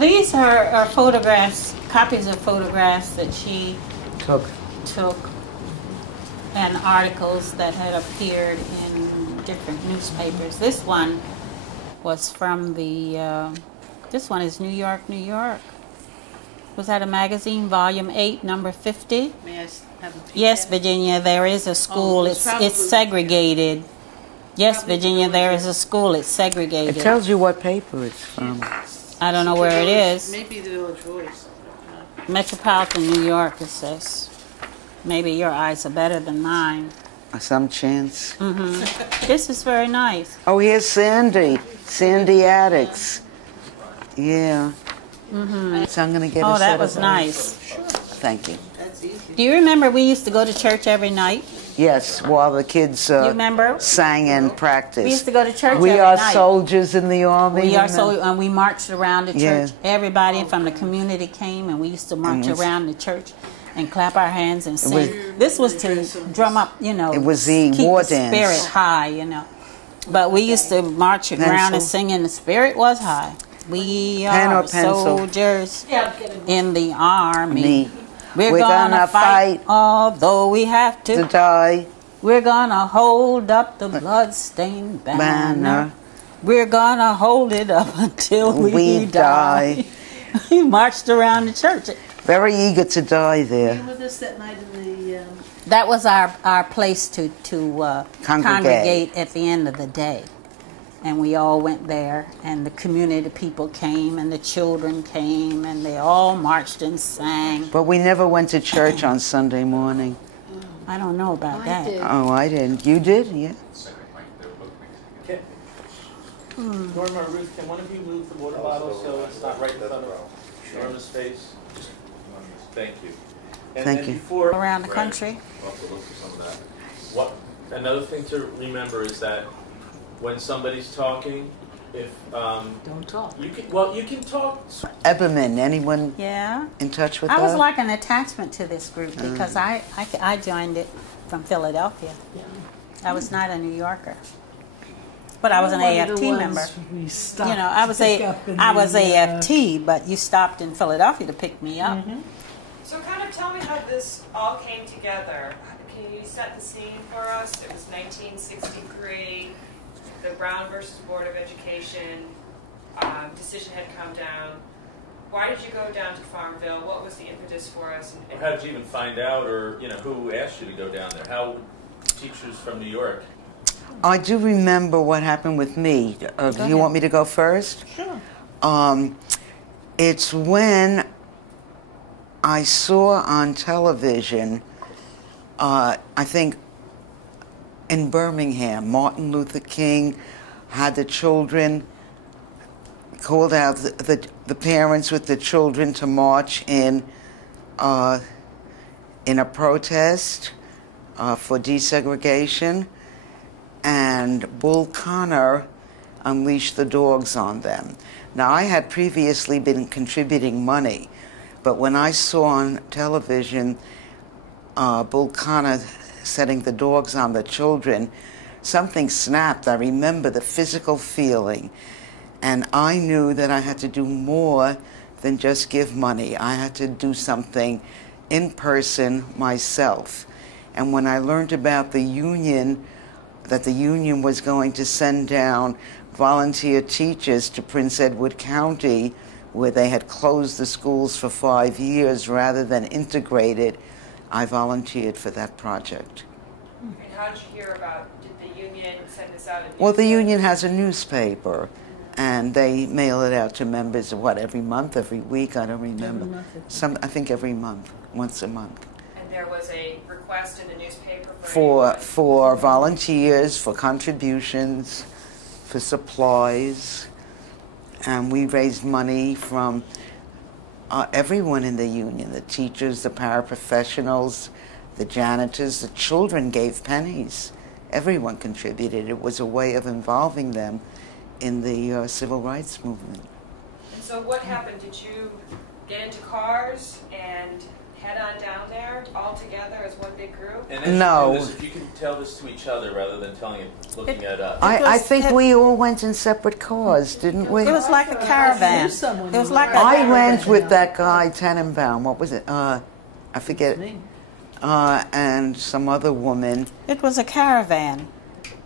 These are photographs, copies of photographs that she took, and articles that had appeared in different newspapers. This one was from the, this one is New York, New York. Was that a magazine, volume 8, number 50? May I have a peek? Yes, Virginia, there is a school. It's segregated. Yes, Virginia, there is a school. It's segregated. It tells you what paper it's from. I don't know where it is. Maybe the Village Voice. Metropolitan New York, it says. Maybe your eyes are better than mine. Some chance. This is very nice. Oh, here's Sandy. Sandy Addicts. Yeah. So I'm going to get a set of those. Oh, that was nice. Thank you. That's easy. Do you remember we used to go to church every night? Yes, while the kids You remember? sang and practiced. We used to go to church We every are night. soldiers in the army. We are so, and we marched around the church. Yeah. Everybody from the community came, and we used to march around the church and clap our hands and sing. This was to drum up, you know, It was the keep war the dance. spirit high, you know. But we used to march around and sing, and the spirit was high. We are soldiers in the army. We're gonna fight, although we have to die. We're gonna hold up the blood-stained banner. We're gonna hold it up until we die. We marched around the church. Very eager to die there. Were you with us that night in the... That was our place to congregate at the end of the day. And we all went there, and the community people came, and the children came, and they all marched and sang. But we never went to church on Sunday morning. I don't know about that. Oh, I didn't. You did? Yeah. Norma, Ruth, can one of you move the water bottle so it's not right in front of Norma's face? Thank you. And Thank you. Before, Around the country. What another thing to remember is that when somebody's talking, if Don't talk. you can talk. Eberman, anyone Yeah. in touch with I that? was like an attachment to this group because I joined it from Philadelphia. I was not a New Yorker, but I was an AFT member. You know, I was AFT, but you stopped in Philadelphia to pick me up. So kind of tell me how this all came together. Can you set the scene for us? It was 1963. The Brown versus Board of Education decision had come down. Why did you go down to Farmville? What was the impetus for us? Or how did you even find out, or who asked you to go down there? How teachers from New York? I do remember what happened with me. Do you want me to go first? Sure. It's when I saw on television, I think in Birmingham, Martin Luther King had the children, called out the parents with the children to march in a protest for desegregation, and Bull Connor unleashed the dogs on them. Now, I had previously been contributing money, but when I saw on television Bull Connor setting the dogs on the children, something snapped. I remember the physical feeling, and I knew that I had to do more than just give money. I had to do something in person myself. And when I learned about the union, that the union was going to send down volunteer teachers to Prince Edward County, where they had closed the schools for 5 years rather than integrated, I volunteered for that project. And how did you hear about, did the union send this out? Well, the union has a newspaper, and they mail it out to members, every month, every week, I don't remember. I think every month, once a month. And there was a request in the newspaper for volunteers, for contributions, for supplies, and we raised money from everyone in the union, the teachers, the paraprofessionals, the janitors, the children gave pennies. Everyone contributed. It was a way of involving them in the civil rights movement. And so what happened? Did you get into cars and head on down there all together as one big group? And as No. you do this, if you can tell this to each other rather than telling it, looking at us. I think we all went in separate cars, didn't we? It was like a caravan. It was like a I went with that guy Tenenbaum. What was it? I forget. And some other woman. It was a caravan.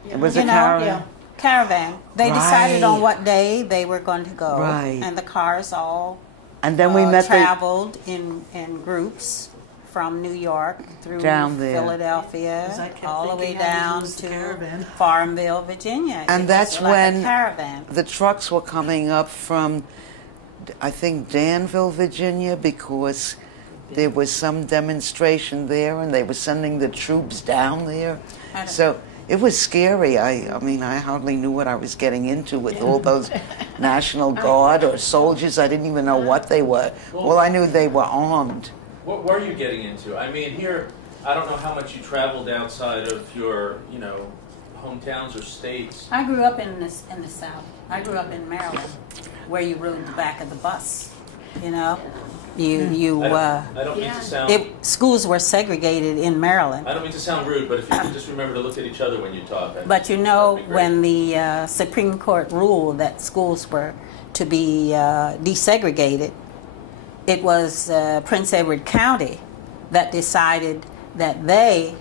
It was a You know, caravan. Caravan. They decided Right. on what day they were going to go. Right. And the cars all And then we met traveled in groups from New York through Down there. Philadelphia, 'Cause I kept all the way thinking how down it was the to caravan. Farmville, Virginia. And It that's was like when a caravan. the trucks were coming up from, I think, Danville, Virginia, because there was some demonstration there, and they were sending the troops down there. So it was scary. I mean, I hardly knew what I was getting into with all those National Guard or soldiers. I didn't even know what they were. Well, I knew they were armed. What were you getting into? I mean, here, I don't know how much you traveled outside of your, hometowns or states. I grew up in the South. I grew up in Maryland, where you rode the back of the bus. You know, I don't mean to sound. Schools were segregated in Maryland. I don't mean to sound rude, but if you can just remember to look at each other when you talk. But you know, that'd be great. when the Supreme Court ruled that schools were to be desegregated, it was Prince Edward County that decided that they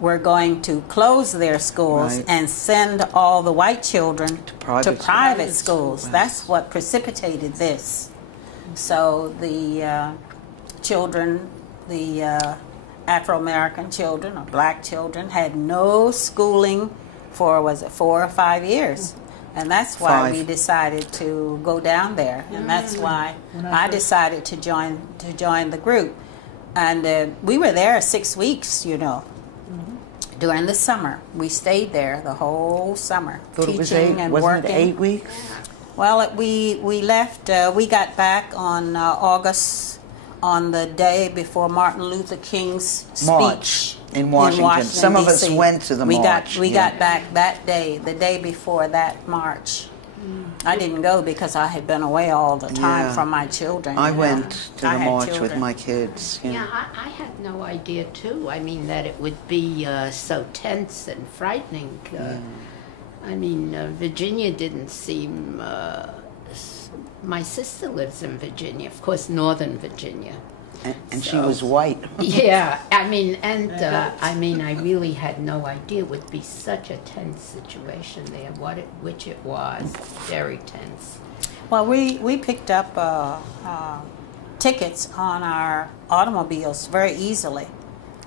were going to close their schools Right. and send all the white children to private schools. schools. That's what precipitated this. So the children, the Afro-American children or black children, had no schooling for, was it 4 or 5 years? And that's why 5. we decided to go down there, and that's why I decided to join the group. And we were there 6 weeks, during the summer. We stayed there the whole summer, Thought it was teaching 8, and wasn't working. it 8 weeks? Well, we left. We got back on August, on the day before Martin Luther King's speech March in Washington. Some of us DC. went to the march. We got back that day, the day before that march. I didn't go because I had been away all the time Yeah. from my children. I went to the I had march with children. my kids. Yeah, I had no idea too. I mean, that it would be so tense and frightening. I mean, Virginia didn't seem. My sister lives in Virginia, of course, Northern Virginia. And she was white. Yeah, I mean, I really had no idea it would be such a tense situation there. Which it was, very tense. Well, we picked up tickets on our automobiles very easily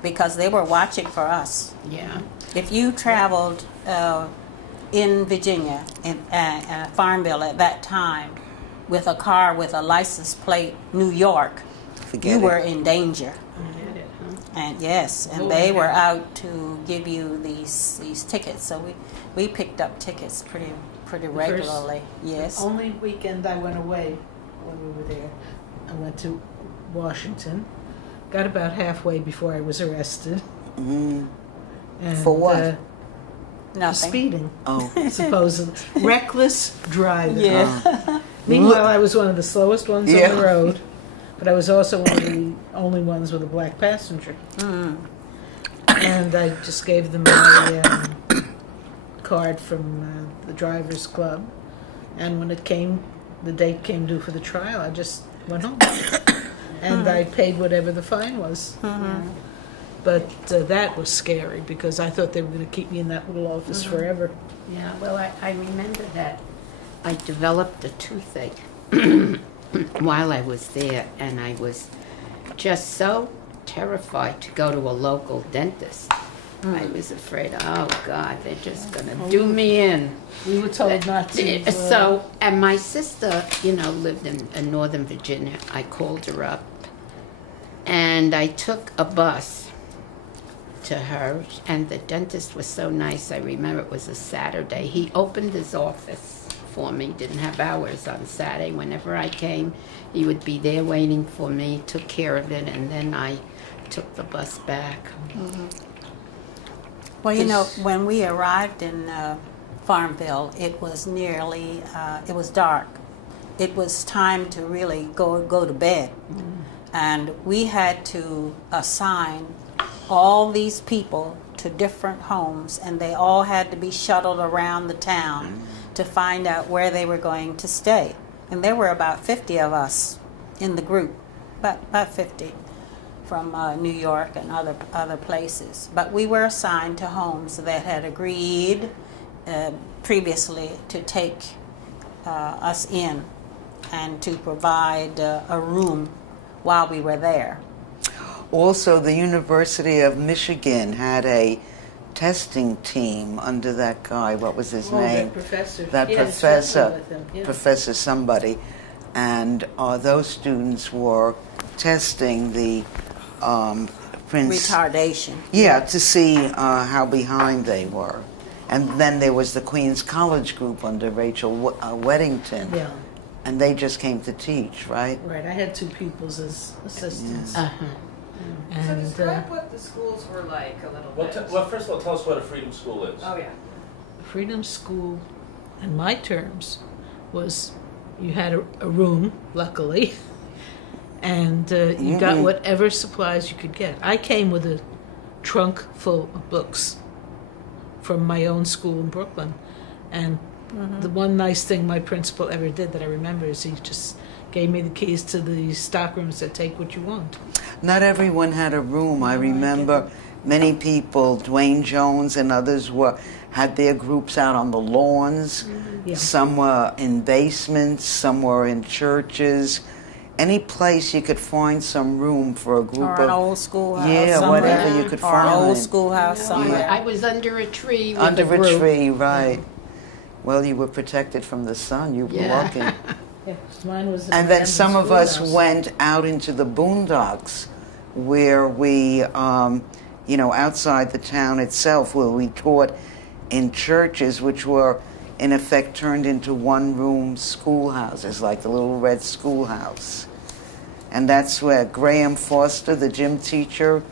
because they were watching for us. Yeah. If you traveled in Virginia, in Farmville at that time, with a car with a license plate New York, you were in danger. Forget it, huh? And yes, and they were out to give you these tickets. So we picked up tickets pretty regularly. Yes. The only weekend I went away when we were there, I went to Washington. Got about halfway before I was arrested. Mm. And, For what? Nothing. Speeding, Oh. supposedly. Reckless driving. Yeah. Meanwhile, I was one of the slowest ones Yeah. on the road, but I was also one of the only ones with a black passenger. And I just gave them my card from the driver's club. And when the date came due for the trial, I just went home. And I paid whatever the fine was. But that was scary because I thought they were going to keep me in that little office forever. Yeah, well, I remember that I developed a toothache while I was there, and I was just so terrified to go to a local dentist. I was afraid, oh God, they're just going to do me in. We were told not to. So, and my sister, lived in Northern Virginia. I called her up, and I took a bus to her, and the dentist was so nice. I remember it was a Saturday. He opened his office for me, didn't have hours on Saturday. Whenever I came, he would be there waiting for me, took care of it, and then I took the bus back. Well, when we arrived in Farmville, it was it was dark. It was time to really go to bed. And we had to assign all these people to different homes, and they all had to be shuttled around the town to find out where they were going to stay. And there were about 50 of us in the group, about 50 from New York and other places. But we were assigned to homes that had agreed previously to take us in and to provide a room while we were there. Also, the University of Michigan had a testing team under that guy. What was his name? That professor. That Yeah, professor, with him, yeah. Professor somebody. And those students were testing the Retardation. Yeah, to see how behind they were. And then there was the Queens College group under Rachel Weddington. Yeah. And they just came to teach, right? Right. I had 2 pupils as assistants. Yeah. Uh-huh. So And describe what the schools were like a little Well, bit. well, first of all, tell us what a freedom school is. Oh, yeah. Freedom School, in my terms, was you had a room, luckily, and you got whatever supplies you could get. I came with a trunk full of books from my own school in Brooklyn, and the one nice thing my principal ever did that I remember is he just gave me the keys to the stock rooms that take what you want. Not everyone had a room. I remember many people, Dwayne Jones and others, had their groups out on the lawns. Yeah. Some were in basements, some were in churches. Any place you could find some room for a group Or of... an old schoolhouse Yeah, somewhere. whatever you could or find. an old schoolhouse somewhere. I was under a tree with Under a group. a tree, right. Well, you were protected from the sun. You were Yeah. lucky. Yeah, 'cause mine was. And then some of us went out into the boondocks where we, outside the town itself, where we taught in churches which were, in effect, turned into one-room schoolhouses, like the Little Red Schoolhouse. And that's where Graham Foster, the gym teacher,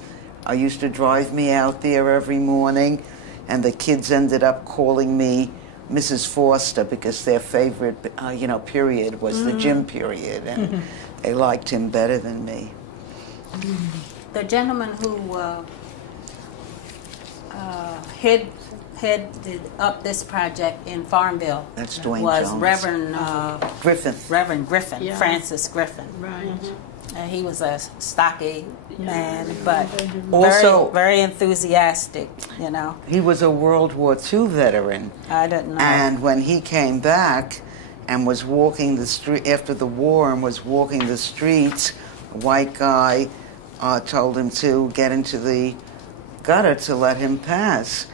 used to drive me out there every morning, and the kids ended up calling me Mrs. Foster because their favorite, period was the gym period, and they liked him better than me. The gentleman who headed up this project in Farmville That's Dwayne was Jones. Reverend Griffin, Yeah. Francis Griffin. Right. He was a stocky man, but Also- very enthusiastic, He was a World War II veteran. I didn't know. And when he came back and was walking the street after the war and was walking the streets, a white guy told him to get into the gutter to let him pass.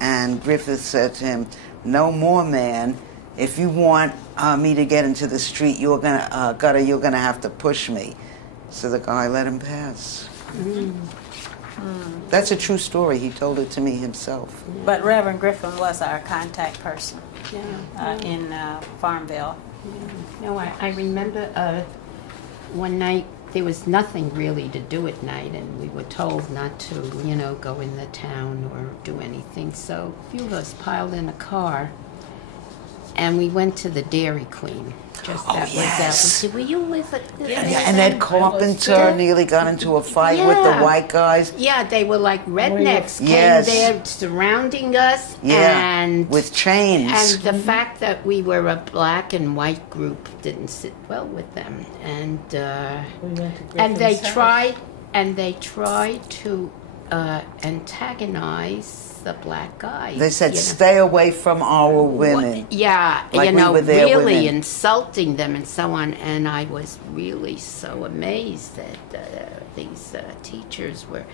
And Griffith said to him, "No more, man. If you want me to get into the street, you're gonna have to push me." So the guy let him pass. That's a true story. He told it to me himself. But Reverend Griffin was our contact person Yeah. in Farmville. No, I remember one night there was nothing really to do at night, and we were told not to, go in the town or do anything. So a few of us piled in a car, and we went to the Dairy Queen. Just Oh, that was yes. that. We said, "Were you with it?" And Ed Carpenter nearly got into a fight with the Yeah. white guys. Yeah, they were like rednecks came Yes. there surrounding us, Yeah, and with chains. and the fact that we were a black and white group didn't sit well with them, and We went to and they Griffin's house. tried to antagonize the black guys. They said, "Stay away from our women." Yeah, Like we were their really women. insulting them and so on. And I was really so amazed that these teachers were.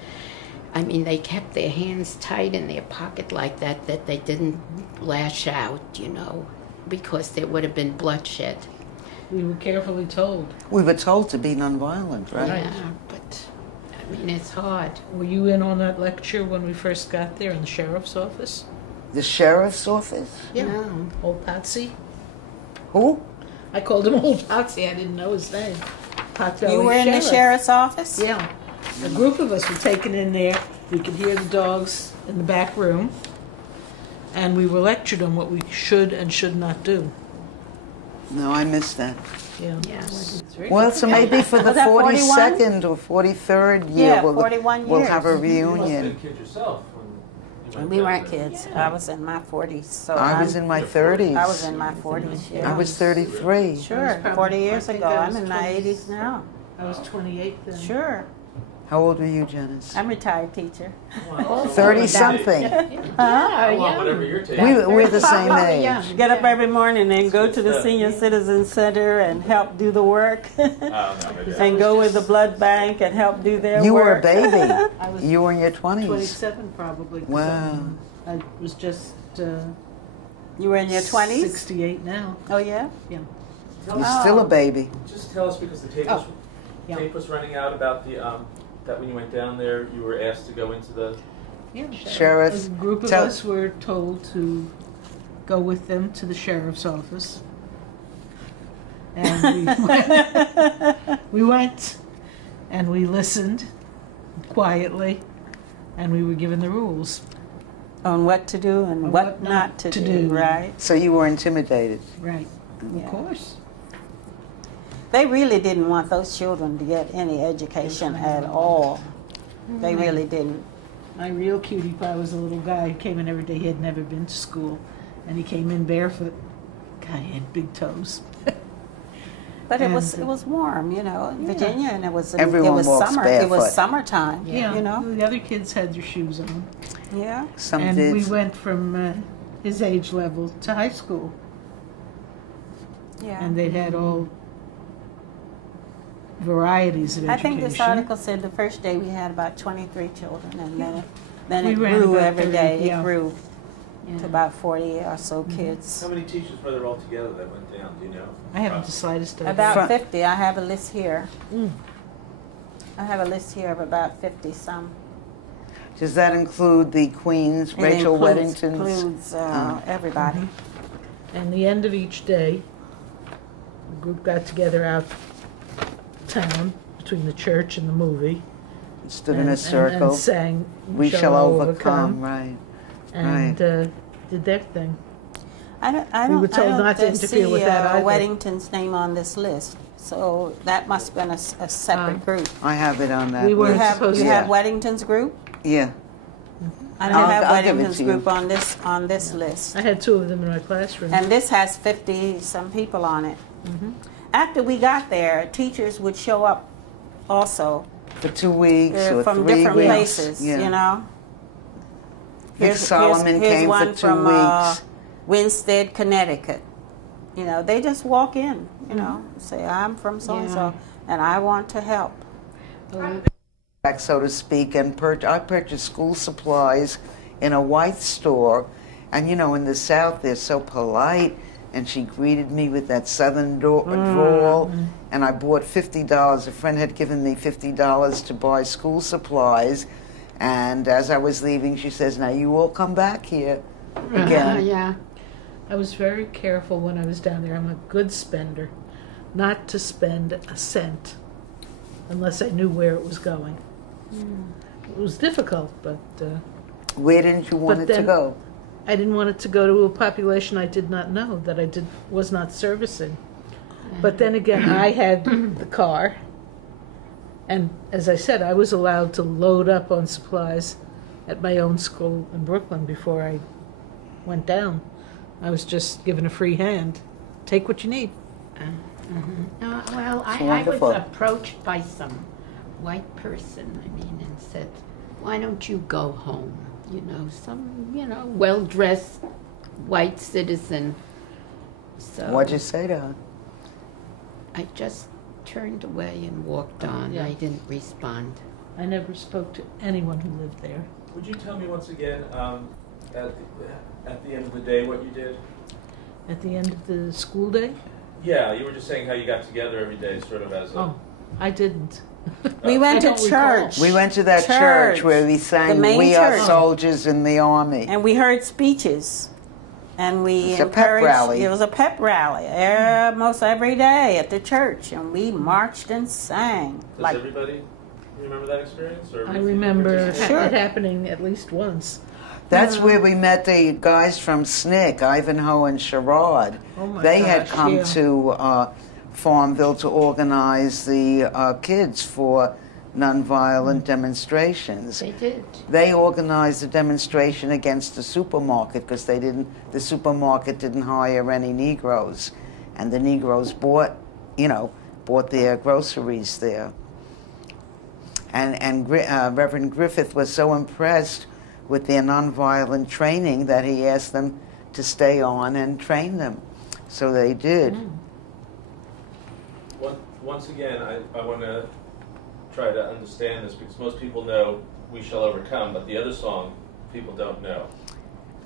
I mean, they kept their hands tight in their pocket like that they didn't lash out, because there would have been bloodshed. We were carefully told. We were told to be nonviolent, right? Yeah, but I mean, it's hard. Were you in on that lecture when we first got there in the sheriff's office? The sheriff's office? Yeah. No. Old Patsy? Who? I called him Old Patsy. I didn't know his name. Potbelly You were in the sheriff's office? Yeah. A group of us were taken in there. We could hear the dogs in the back room. And we were lectured on what we should and should not do. No, I missed that. Yeah. Yes. Well, so maybe for the Was that 42nd or 43rd year, Yeah, 41 we'll years. have a You must have reunion. been a kid yourself when We you weren't there. kids. I was in my 40s. So I was in my 30s. I was in my 40s. Yeah. I was 33. Sure, 40 years ago. I'm in my 80s now. I was 28 then. Sure. How old were you, Janice? I'm a retired teacher. 30-something. I want whatever you're taking. We're the same age. Get up every morning and go to the Senior Citizen Center and help do the work. No, maybe And go with the blood bank and help do their You were a work. baby. I was You were in your 20s. 27 probably. 'cause Wow. I was just You were in your 20s? 68 now. Oh, yeah? Yeah. You're still a baby. Just tell us, because the tape Oh, yeah. was running out, about the that when you went down there, you were asked to go into the. Yeah, Sheriff, a group of tell- us were told to go with them to the sheriff's office. And we went and we listened quietly, and we were given the rules. On what to do and On what not to do, right? So you were intimidated. Right. Yeah. Of course. They really didn't want those children to get any education at all. They really didn't. My real cutie pie was a little guy who came in every day. He had never been to school, and he came in barefoot. God, he had big toes. But it And, was warm, you know, in Virginia, and it was Everyone walks summer. It was barefoot. summertime, Yeah, you know. the other kids had their shoes on. Yeah. Some And did. we went from his age level to high school, Yeah. and they had all varieties of I education. think this article said the first day we had about 23 children, and then it We ran grew about every 30, day. yeah. It grew Yeah. to about 40 or so kids. How many teachers were there all together that went down? Do you know? I haven't the slightest idea. About 50. I have a list here. Mm. I have a list here of about 50 some. Does that include the Queens, It Rachel includes, Weddington's? includes everybody. And the end of each day, the group got together out town between the church and the movie. Stood in a circle. And sang We shall overcome. Right. And did their thing. I don't, We were told not to interfere see, with that either. Weddington's name on this list, so that must have been a separate group. I have it on that. We You weren't list. have, supposed you to. have Weddington's group? Yeah. I don't have I'll give it Weddington's to you. group on this list. I had two of them in my classroom. And this has 50 some people on it. After we got there, teachers would show up also For 2 weeks or from 3 different weeks. places, Yeah. you know. Vic Solomon came one for 2 from weeks. Winstead, Connecticut. You know, they just walk in, you know, say, I'm from so-and-so, and I want to help. Back, so to speak, and I purchased school supplies in a white store. And you know, in the South, they're so polite. And she greeted me with that Southern drawl. And I bought $50. A friend had given me $50 to buy school supplies. And as I was leaving, she says, now you all come back here again. Yeah. I was very careful when I was down there. I'm a good spender, not to spend a cent unless I knew where it was going. It was difficult, but Where didn't you want But it to then- go? I didn't want it to go to a population I did not know, that I was not servicing. But then again, I had the car, and as I said, I was allowed to load up on supplies at my own school in Brooklyn before I went down. I was just given a free hand. Take what you need. Well, I wonderful. was approached by some white person, and said, why don't you go home? You know, some, well-dressed white citizen. So What'd you say to her? I just turned away and walked on. Yeah. I didn't respond. I never spoke to anyone who lived there. Would you tell me once again, at the end of the day, what you did? At the end of the school day? Yeah, you were just saying how you got together every day, sort of as a. Oh, I didn't. We went to I don't recall. church. We went to that church where we sang, The main We Are church. Soldiers in the Army. And we heard speeches. And we It's a pep encouraged, rally. it was a pep rally almost every day at the church. And we marched and sang. Does everybody remember that experience? Or I remember Sure. it happening at least once. That's where we met the guys from SNCC, Ivanhoe and Sherrod. Oh my They had gosh, come yeah. to Farmville to organize the kids for nonviolent demonstrations. They did. They organized a demonstration against the supermarket because the supermarket didn't hire any Negroes, and the Negroes bought their groceries there. And Reverend Griffith was so impressed with their nonviolent training that he asked them to stay on and train them. So they did. Once again, I want to try to understand this because most people know "We Shall Overcome," but the other song people don't know.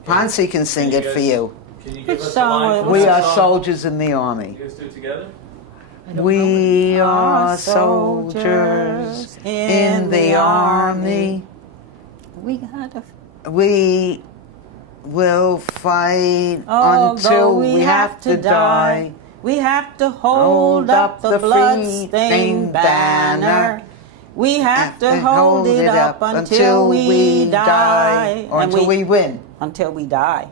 Ponsie can sing it for you. Can you give Which us a song line? was We What's are the song? soldiers in the army. You guys do it together? We are soldiers in the army. We gotta. We will fight Although until we have to die. We have to hold up the blood-stained banner. We have to hold it up until we die. Or until we win. Until we die.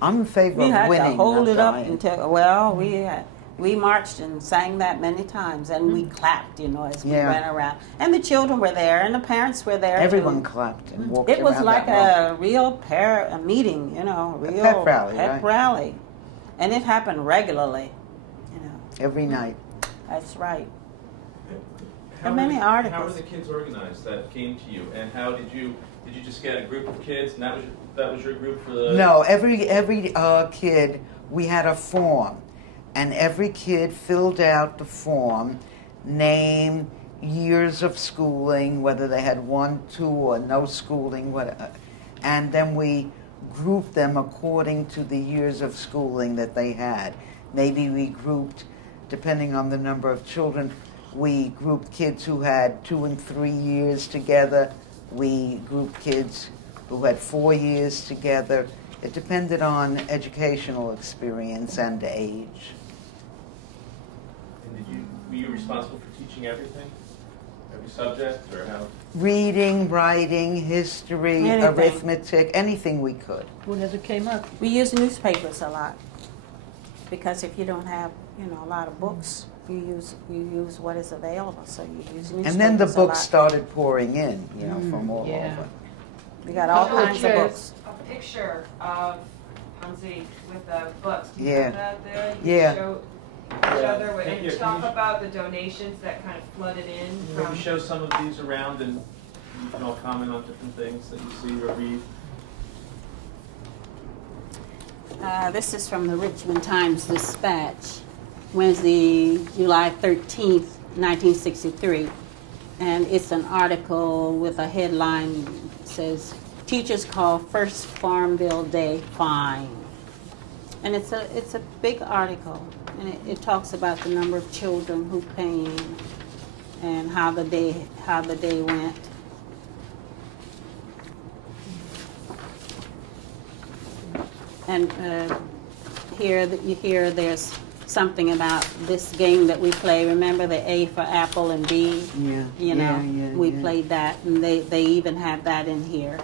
I'm in favor We of had winning. to hold not it up dying. until, well, we marched and sang that many times, and we clapped, as we Yeah. ran around. And the children were there, and the parents were there. Everyone too. clapped and walked It was around like that a real a meeting, real pep rally, pep right? rally. And it happened regularly, every night. That's right. How There are many How articles. were the kids organized that came to you, and how did you just get a group of kids, and that was your group for the? No, every kid, we had a form, and every kid filled out the form, name, years of schooling, whether they had 1, 2, or no schooling, whatever, and then we grouped them according to the years of schooling that they had. Maybe we grouped, depending on the number of children, we grouped kids who had 2 and 3 years together. We grouped kids who had 4 years together. It depended on educational experience and age. And were you responsible for teaching everything, every subject, or how? Reading, writing, history, Anything. arithmetic, anything we could. Whatever came up. We use newspapers a lot because if you don't have, a lot of books, you use what is available. So you use newspapers. And then the a books lot. started pouring in, from all yeah. over. We got all kinds of There's books. a picture of Ponsie with the books. Can you Yeah. have that there? You Yeah. Show each other Thank and you. Can talk you- about the donations that kind of flooded in Can you from. maybe show some of these around, and you can all comment on different things that you see or read. This is from the Richmond Times-Dispatch, Wednesday, July 13th, 1963. And it's an article with a headline that says, "Teachers call First Farmville Day fine." And it's a big article, and it talks about the number of children who came and how the day went. And here there's something about this game that we play. Remember the A for apple and B? Yeah. We played that, and they even have that in here.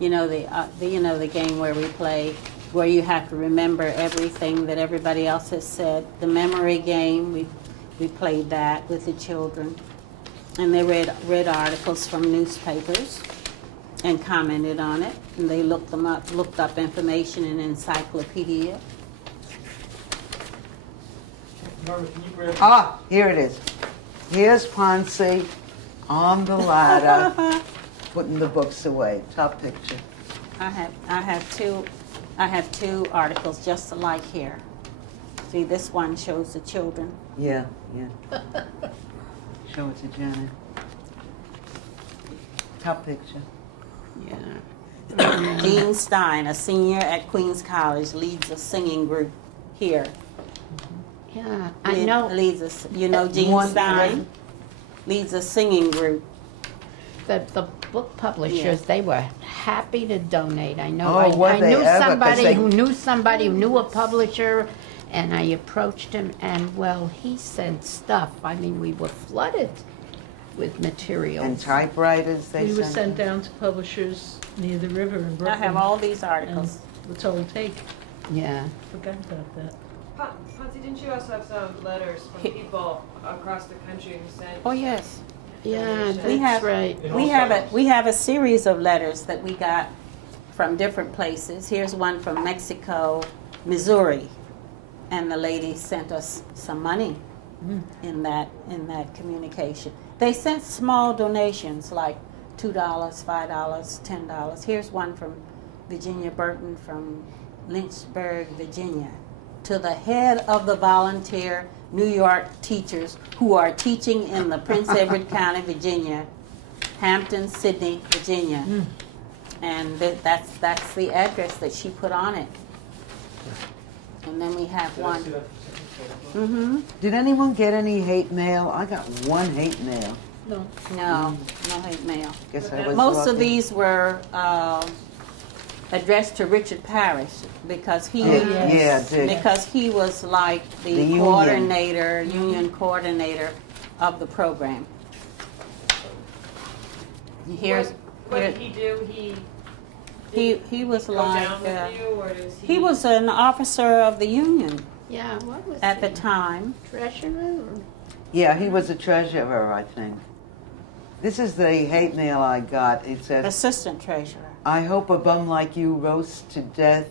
The game where we play, where you have to remember everything that everybody else has said. The memory game, we played that with the children, and they read articles from newspapers and commented on it, and they looked up information in encyclopedia. Norma, can you grab? Ah, here it is. Here's Ponsie on the ladder, putting the books away. Top picture. I have two articles just alike here. See, this one shows the children. Yeah. Show it to Janet. Top picture. Yeah. Jean Stein, a senior at Queens College, leads a singing group here. Yeah, I know. Jean Stein leads a singing group. The book publishers, they were happy to donate. I know. Oh, were I they knew ever? 'Cause somebody they- who knew somebody who knew a publisher, and I approached him, and well, he sent stuff. I mean, we were flooded. with materials. And typewriters they We were sent sent them? down to publishers near the river in Brooklyn. I have all these And articles. that's all we take. Yeah. Forgot about that. Ponsie, didn't you also have some letters from people across the country who sent? Oh yes, Yeah, that's We have- right. In we all have styles. we have a series of letters that we got from different places. Here's one from Mexico, Missouri, and the lady sent us some money in that communication. They sent small donations like $2, $5, $10. Here's one from Virginia Burton from Lynchburg, Virginia. To the head of the volunteer New York teachers who are teaching in the Prince Edward County, Virginia, Hampton, Sydney, Virginia. And that's the address that she put on it. And then we have Did I one. see that for a second? Did anyone get any hate mail? I got one hate mail. No. No hate mail. Guess I was Most of lucky. these were addressed to Richard Parrish because he Yeah, Dick. because he was like the, The union. coordinator, union coordinator of the program. Here's What here- did he do? he was go like down with you, or does he was an officer of the union Yeah, what was at the he? time. Treasurer? Yeah, he was a treasurer, I think. This is the hate mail I got. It says, Assistant treasurer. I hope a bum like you roasts to death.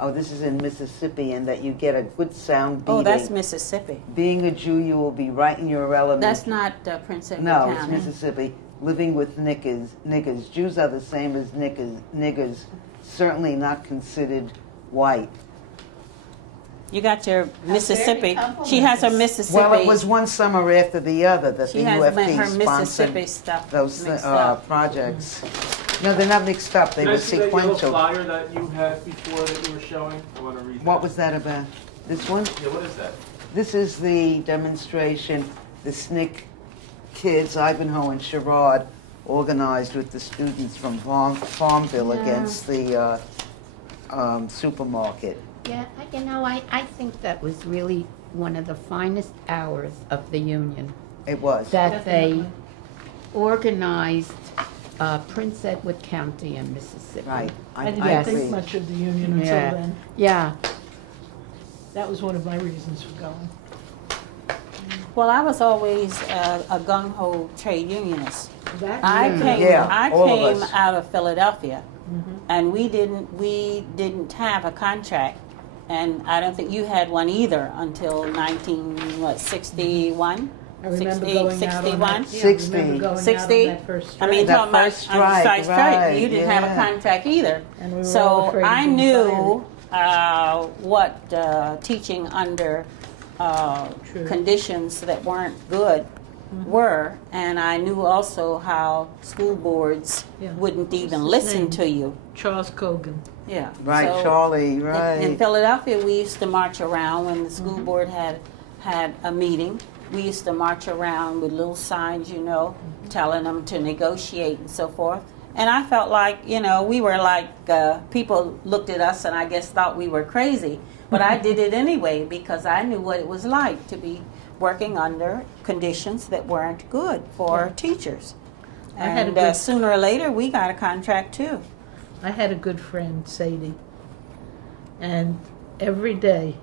Oh, this is in Mississippi, and that you get a good sound beating. Oh, that's Mississippi. Being a Jew, you will be right in your element. That's not Prince Edward No, it's County. Mississippi. Living with niggers. Jews are the same as niggers. Certainly not considered white. You got your Mississippi. She has her Mississippi. Well, it was one summer after the other that She the has UFP her sponsored Mississippi stuff those mixed up. projects. No, they're not mixed up. They Did were I see that yellow sequential. flyer that you had before that you were showing? I want to read that. What was that about? This one? Yeah, what is that? This is the demonstration the SNCC kids, Ivanhoe and Sherrod, organized with the students from Farmville against the supermarket. Yeah, I think that was really one of the finest hours of the union. It was. That they organized Prince Edward County in Mississippi. Right. I didn't Yes. think much of the union until Yeah. then. Yeah. That was one of my reasons for going. Well, I was always a gung-ho trade unionist. I Yeah. came, Yeah, I all of came us. out of Philadelphia, and we didn't have a contract, and I don't think you had one either until 61. I remember 60, going 61? out on that, yeah, I 60. remember going 60? out on that first I strike. mean, That talking about first strike, on strike, right, you didn't have a yeah. contract either. And we were all So afraid of I being knew what teaching under True. conditions that weren't good were, and I knew also how school boards Yeah. wouldn't even his listen name? to you. Charles Cogan. Yeah. Right, So Charlie, in right. Philadelphia, we used to march around when the school board had a meeting. We used to march around with little signs, telling them to negotiate and so forth. And I felt like, we were like, people looked at us and I guess thought we were crazy. But I did it anyway because I knew what it was like to be working under conditions that weren't good for teachers. I had a And good- sooner or later, we got a contract too. I had a good friend, Sadie, and every day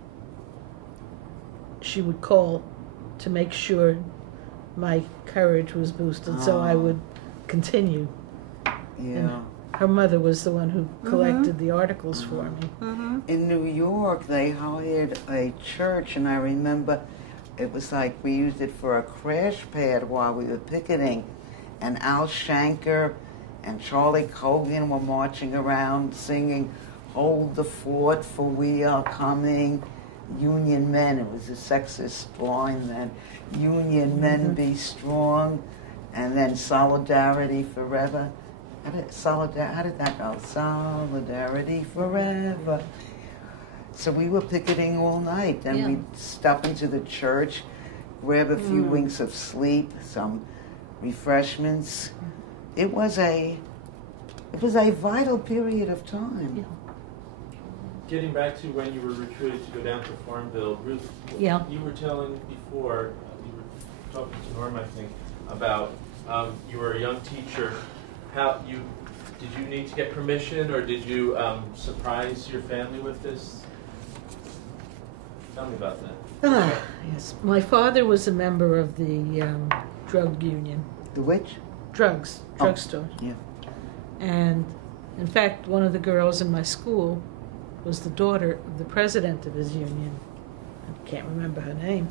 she would call to make sure my courage was boosted so I would continue. Yeah. Her mother was the one who collected the articles for me. In New York, they hired a church, and I remember it was like we used it for a crash pad while we were picketing. And Al Shanker and Charlie Cogan were marching around singing, "Hold the fort, for we are coming." Union men, it was a sexist line then. Union men be strong, and then solidarity forever. How did that go? Solidarity forever. So we were picketing all night, and we'd stop into the church, grab a few winks of sleep, some refreshments. It was a vital period of time. Getting back to when you were recruited to go down to Farmville, Ruth, Yeah. you were telling before, you were talking to Norma, I think, about You were a young teacher. Did you need to get permission, or did you surprise your family with this? Tell me about that. Yes, my father was a member of the drug union. The which? Drugstore. Yeah. And in fact, one of the girls in my school was the daughter of the president of his union. I can't remember her name.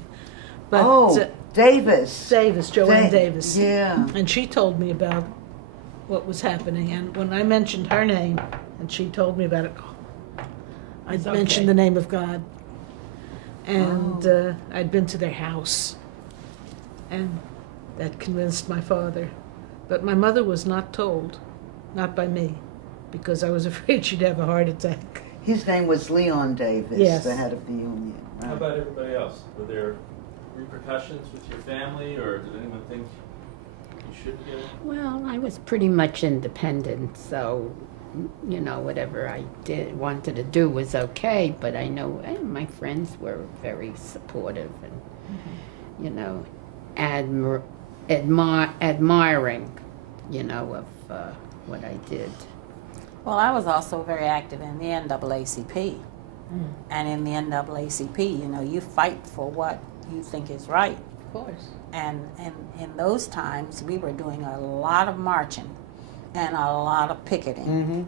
But Davis. Joanne Davis. Yeah. And she told me about what was happening. And when I mentioned her name, and she told me about it, I mentioned the name of God. And I'd been to their house. And that convinced my father. But my mother was not told, not by me, because I was afraid she'd have a heart attack. His name was Leon Davis, yes. The head of the union. Right. How about everybody else? Were there repercussions with your family, or did anyone think you shouldn't get it? Well, I was pretty much independent, so, you know, whatever I wanted to do was okay, but I know my friends were very supportive and, you know, admiring, you know, of what I did. Well, I was also very active in the NAACP. And in the NAACP, you know, you fight for what you think is right. Of course. And in those times, we were doing a lot of marching and a lot of picketing. Mm-hmm.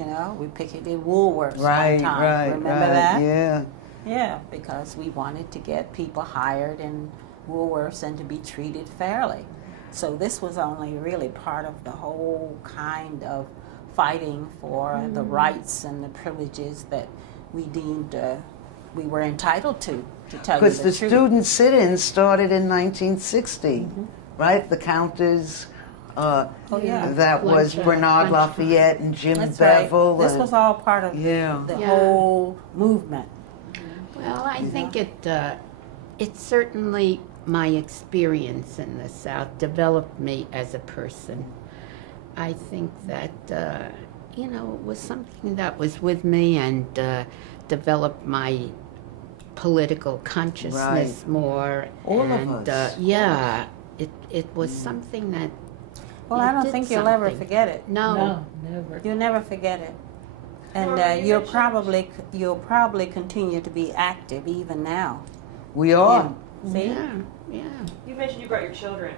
You know, we picketed Woolworths right, one time. Right, Remember that? Yeah. Yeah, because we wanted to get people hired in Woolworths and to be treated fairly. So this was only really part of the whole kind of fighting for the rights and the privileges that we deemed we were entitled to tell you the truth. Because the student sit-ins started in 1960, right? The counters, that was Bernard Lafayette and Jim That's Bevel. Right. This was all part of the whole movement. Well, I think it certainly, my experience in the South developed me as a person. I think that, you know, it was something that was with me and developed my political consciousness more. All and, of us. Yeah, it was something that. Well, I don't think you'll ever forget it. No, never. You'll never forget it. And you'll probably continue to be active even now. We are. Yeah. See? Yeah. You mentioned you brought your children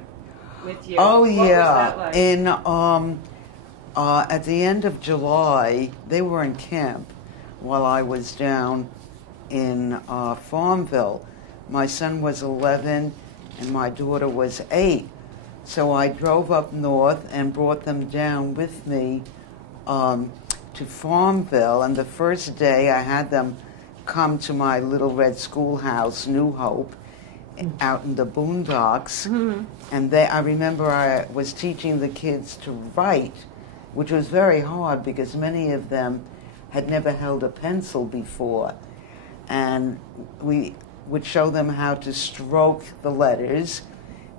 with you. Oh, what yeah. was that like? In at the end of July, they were in camp while I was down in Farmville. My son was 11 and my daughter was 8. So I drove up north and brought them down with me to Farmville. And the first day I had them come to my little red schoolhouse, New Hope, out in the boondocks. And I remember I was teaching the kids to write, which was very hard because many of them had never held a pencil before. And we would show them how to stroke the letters.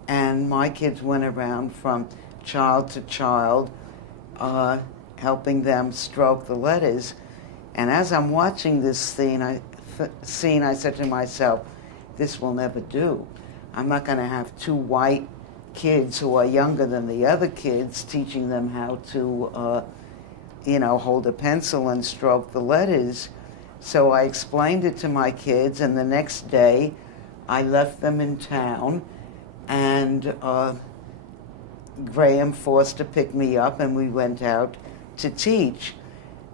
And my kids went around from child to child, helping them stroke the letters. And as I'm watching this scene, I said to myself, this will never do. I'm not going to have two white kids who are younger than the other kids teaching them how to, hold a pencil and stroke the letters. So I explained it to my kids, and the next day I left them in town, and Graham Foster picked me up, and we went out to teach.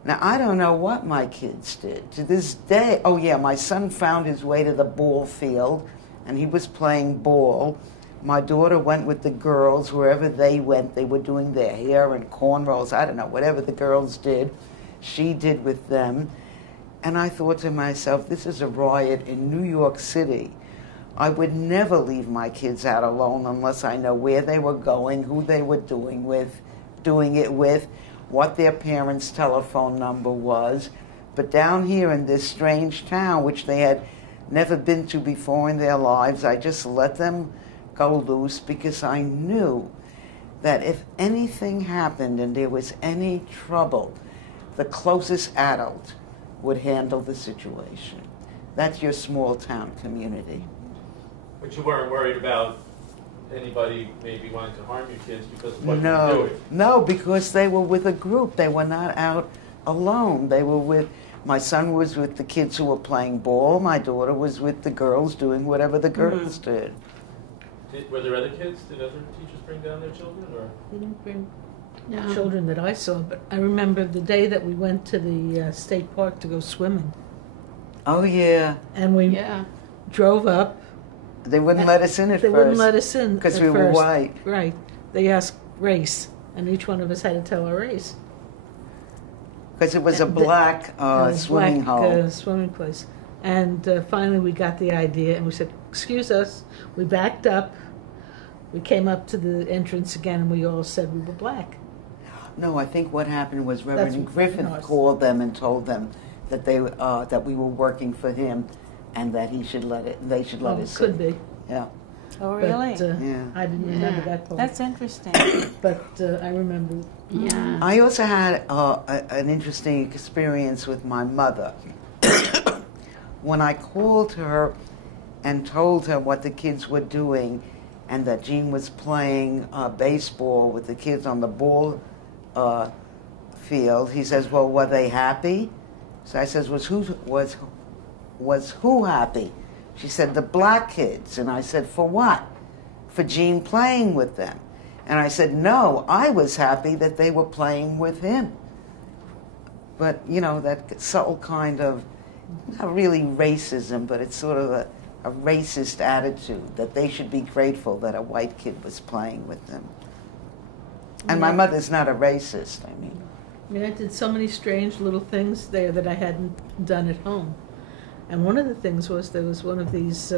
Now, I don't know what my kids did. To this day, my son found his way to the ball field, and he was playing ball. My daughter went with the girls. Wherever they went, they were doing their hair and cornrows. I don't know, whatever the girls did, she did with them. And I thought to myself, this is a riot in New York City. I would never leave my kids out alone unless I know where they were going, who they were doing it with, what their parents' telephone number was. But down here in this strange town, which they had never been to before in their lives, I just let them go loose because I knew that if anything happened and there was any trouble, the closest adult would handle the situation. That's your small town community. But you weren't worried about anybody maybe wanting to harm your kids because of what you're doing. No, because they were with a group. They were not out alone. They were with, my son was with the kids who were playing ball. My daughter was with the girls doing whatever the girls did. Were there other kids? Did other teachers bring down their children? Or? They didn't bring children that I saw, but I remember the day that we went to the state park to go swimming. Oh, yeah. And we drove up. They wouldn't let us in at first. They wouldn't let us in because at we were first. white. Right. They asked race, and each one of us had to tell our race. Because it was a black swimming hole. Swimming place. And finally we got the idea, and we said, excuse us. We backed up. We came up to the entrance again, and we all said we were black. No, I think what happened was Reverend Griffith called them and told them that that we were working for him, and that they should let us could in. be. Yeah. Oh, really? But, I didn't remember that part. That's interesting. But I remember. Yeah. I also had an interesting experience with my mother. When I called her and told her what the kids were doing, and that Gene was playing baseball with the kids on the ball field, he says, "Well, were they happy?" So I says, "Was who happy?" She said, "The black kids." And I said, "For what?" "For Gene playing with them." And I said, "No, I was happy that they were playing with him." But, you know, that subtle kind of, not really racism, but it's sort of a racist attitude that they should be grateful that a white kid was playing with them. And my mother's not a racist, I mean. I did so many strange little things there that I hadn't done at home. And one of the things was there was one of these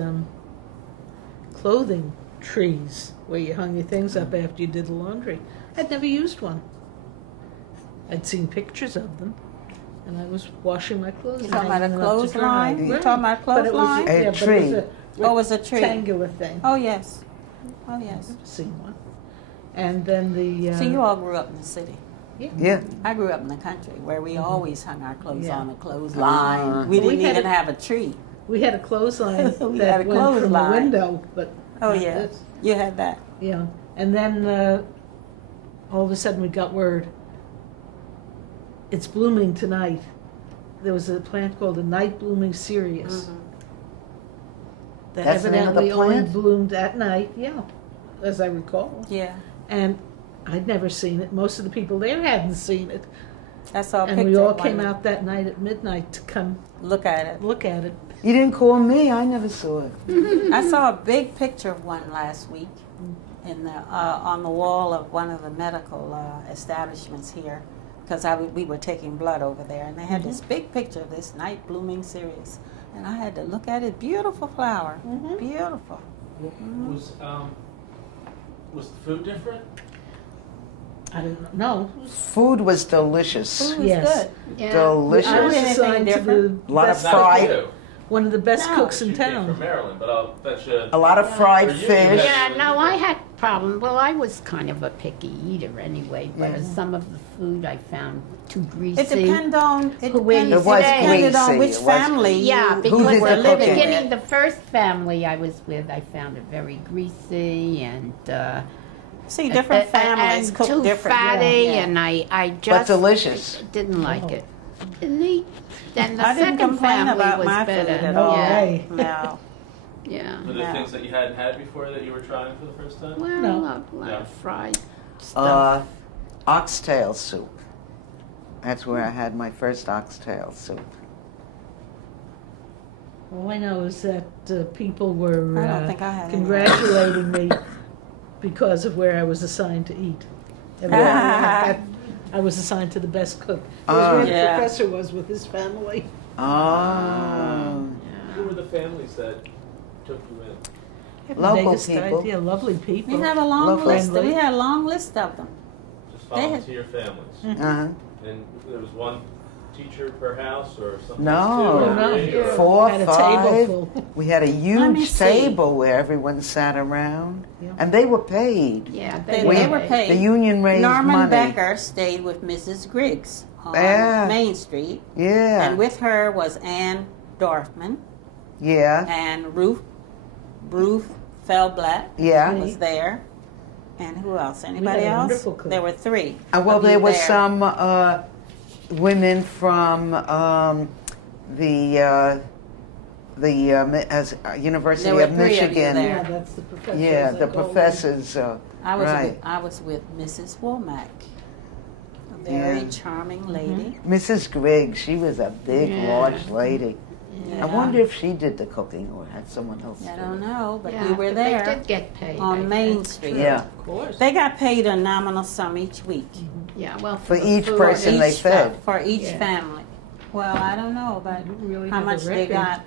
clothing trees where you hung your things up after you did the laundry. I'd never used one. I'd seen pictures of them, and I was washing my clothes. You're talking about a clothesline? You're talking about a clothesline? A tree. It was a rectangular thing. Oh, yes. Oh, yes. I've seen one. And then the... So you all grew up in the city? Yeah. I grew up in the country where we always hung our clothes on a clothesline. We didn't even have a tree. We had a clothesline We that had a went from the clothesline. window, but... Oh, yeah. You had that. Yeah. And then all of a sudden we got word, it's blooming tonight. There was a plant called a night blooming cereus. That That's the name of the evidently only plant? bloomed at night, as I recall. Yeah. And I'd never seen it. Most of the people there hadn't seen it. I saw a picture. And we all of one. came out that night at midnight to come Look at it. look at it. You didn't call me. I never saw it. I saw a big picture of one last week in the, on the wall of one of the medical establishments here, because we were taking blood over there, and they had this big picture of this night blooming cereus, and I had to look at it. Beautiful flower, beautiful. Was the food different? I don't know. Food was delicious. Food was Yes. good. Yeah. Delicious. I was Anything assigned to the different? A lot of best, fried, one of the best No. cooks in She came town. from Maryland, but I'll bet you. a lot of fried For you, fish. Yeah, no, I had problem. Well, I was kind of a picky eater anyway, but some of the food I found too greasy. It depended on It was depended on greasy. which It was family Yeah, you because Who did were the at the living cooking? beginning, with. the first family I was with, I found it very greasy and See, different families and cook too different. fatty, Yeah. and I But just delicious. didn't like it. Then the I didn't second complain family about was my better. food at No all. way. No. Yeah. Were there No. things that you hadn't had before that you were trying for the first time? Well, No. a lot Yeah. of fried stuff. Oxtail soup. That's where I had my first oxtail soup. All I know is that people were I don't think I had any. congratulating me because of where I was assigned to eat. I was assigned to the best cook. It was where Yeah. the professor was with his family. Who were the families that took you in? I have the Local vaguest people. idea, lovely people. We had a long Lovely. list. We had a long list of them. Just They had- volunteer families. Uh-huh. And there was one teacher per house or something? No. Two or Oh, no. three, or- Four, Had a five. table full. We had a me huge see. table where everyone sat around, Yeah. and they were paid. Yeah, They We- were paid. The union raised Norman money. Becker stayed with Mrs. Griggs on Yeah. Main Street, Yeah, and with her was Ann Dorfman yeah. and Ruth Feldblet Yeah. was there. And who else? Anybody had a else? wonderful cook. There were 3. Well, of you there were there. some women from University There were of 3 of you Michigan. there. Yeah, that's the professor. Yeah, the professors. I was with Mrs. Womack, a very Yeah. charming lady. Mrs. Griggs, she was a big, Yeah. large lady. Yeah. I wonder if she did the cooking or had someone else. I do don't it. know, but Yeah, we were but there They did get paid. on I Main think. Street. Yeah, Of course. They got paid a nominal sum each week Yeah, well, for the each food- person they each fed. for each Yeah. family. Well, I don't know, but You really how have a much they record. got.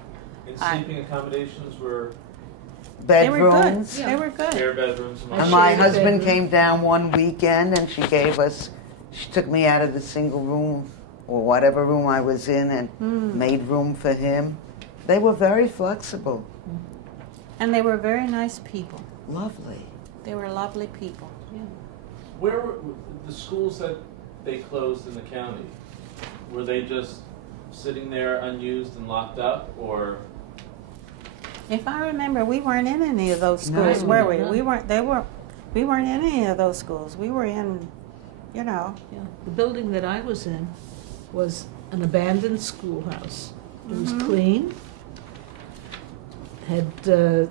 And I- sleeping accommodations were They were good. Bedrooms. They were good. spare bedrooms and all And I that? my shared a husband bedroom. came down one weekend and she took me out of the single room or whatever room I was in and made room for him. They were very flexible. And they were very nice people. Lovely. They were lovely people. Where were the schools that they closed in the county? Were they just sitting there unused and locked up, or? If I remember, we weren't in any of those No. schools, were we? No. We weren't in any of those schools. We were in, you know. Yeah. The building that I was in was an abandoned schoolhouse. It was clean, had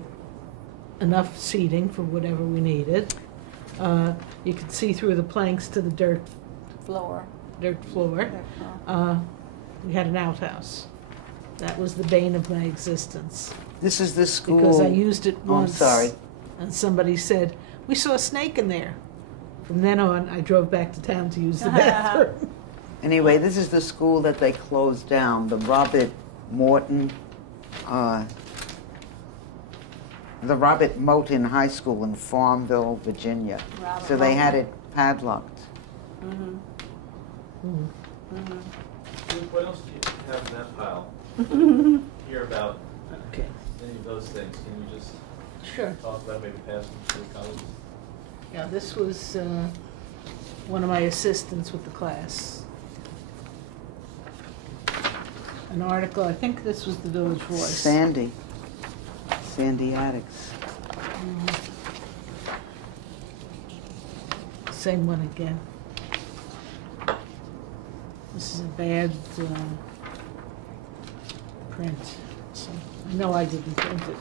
enough seating for whatever we needed. You could see through the planks to the dirt Floor. floor. We had an outhouse. That was the bane of my existence This is the school. because I used it Oh, I'm once. sorry. And somebody said, "We saw a snake in there." From then on, I drove back to town to use the bathroom. Anyway, this is the school that they closed down, the Robert Morton, the Robert Moton High School in Farmville, Virginia. Robert So they had Moton. it padlocked. Ruth, what else do you have in that pile? Hear about Okay. any of those things? Can you just Sure. talk about maybe passing through college? Yeah, this was one of my assistants with the class. An article, I think this was the Village Voice. Sandy Addicts. Same one again. This is a bad print. So I know I didn't print it.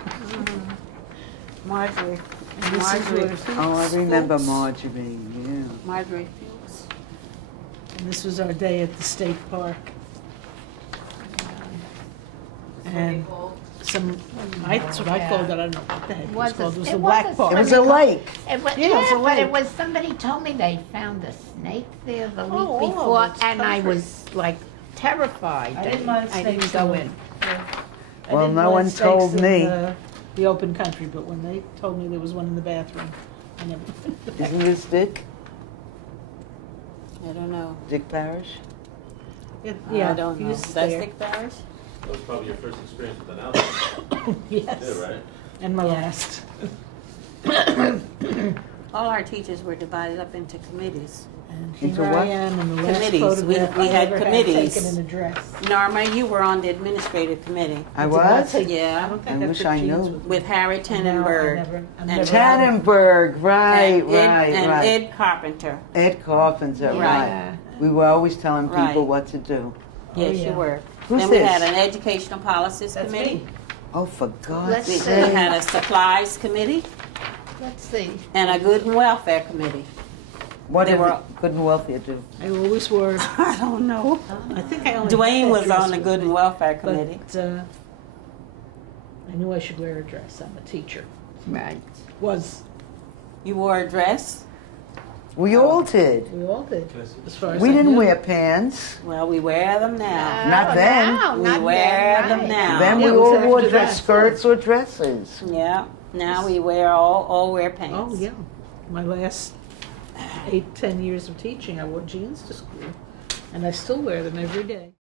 Marjorie. And this is Marjorie. what- Oh, I remember Fuchs. Marjorie, yeah. Marjorie Fuchs. And this was our day at the state park. And that's what I called it. I don't know what the heck it was called. It was the Black Park. It was a lake. It was, Yeah, it was a but lake. it was, somebody told me they found a snake there the week all before, over this and I country. was like terrified. I didn't mind I didn't snakes go in in. I Well, didn't no want one snakes told in me. The open country, but when they told me there was one in the bathroom, I never went back. Isn't this Dick? I don't know. Dick Parrish? Yeah, I don't he know. was That's there. Dick Parrish? That was probably your first experience with an outfit. Yes. Yeah, right? And my last. All our teachers were divided up into committees. And Into here I what? am in the last Committees. photograph We I had ever committees. taken an address. Norma, you were on the administrative committee I Did I was? take- Yeah. I don't think I I wish took I jeans knew. with me. with Harry No, I Tenenberg. never- I'm and never- Tannenberg, right, and Ed, right. Ed Carpenter. Ed Carpenter, Right. right. We were always telling people Right. what to do. Yes, yeah. you were. Who's then we this? had an educational policies That's committee. me. Oh, for God's Let's We, see. sake. we had a supplies committee Let's see. and a good and welfare committee. What They did were- Good and Welfare do? I always wore, I don't know. I think I only Dwayne had was that on the dress good with and me, welfare committee. But I knew I should wear a dress. I'm a teacher. Right. Was. You wore a dress? We all did. We all did. Can I see? As far as We I didn't knew. wear pants. Well, we wear them now. Not then. Now, We not wear then, them right. now. Then Yeah, we it was all wore after that. skirts or dresses. Yeah. Now we wear all wear pants. Oh, yeah. My last 8-10 years of teaching, I wore jeans to school. And I still wear them every day.